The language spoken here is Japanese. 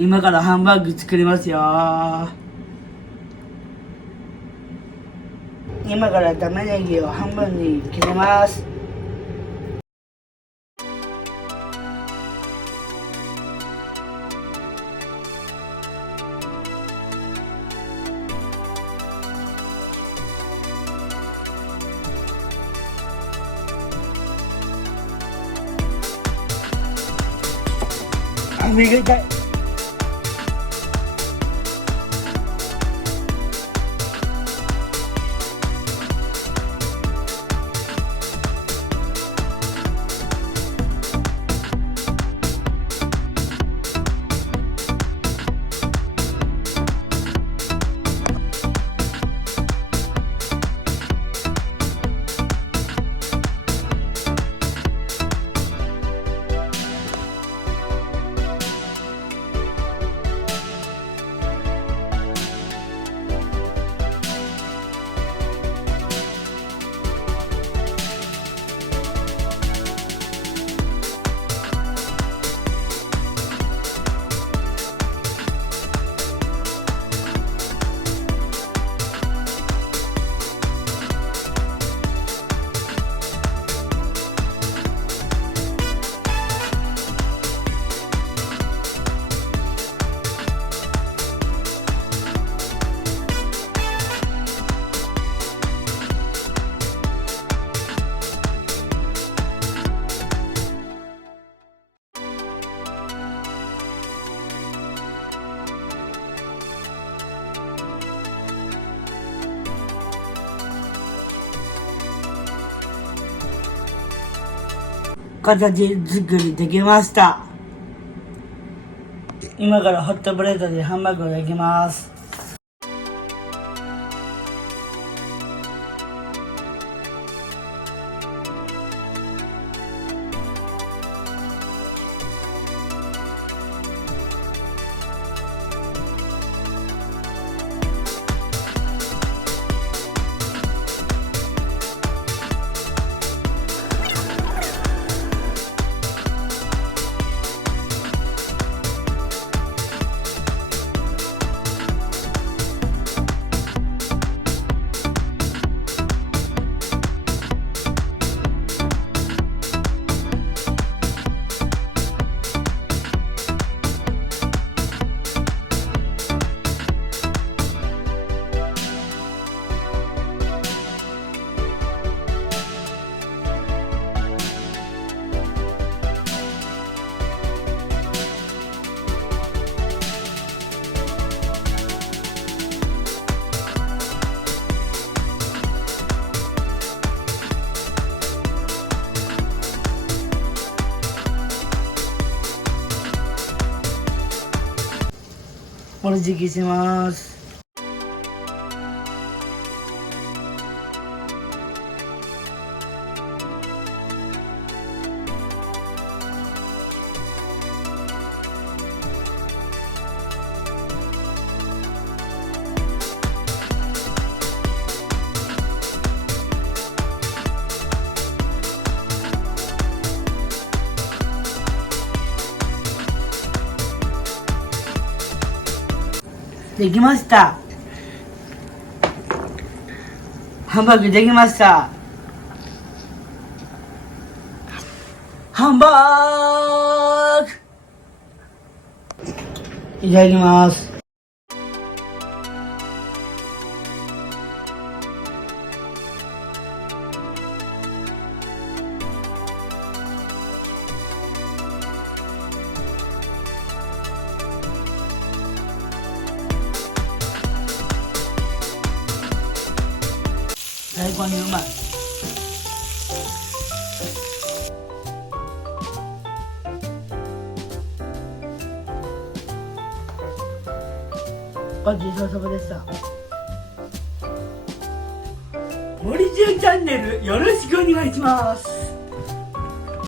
今からハンバーグ作りますよ。今から玉ねぎを半分に切ります。目が痛い。形作りできました。今からホットプレートでハンバーグを焼きます。お辞儀します。できました。ハンバーグできました。ハンバーグいただきます。最高にうまい。ごちそうさまでした。森ジュンチャンネルよろしくお願いします。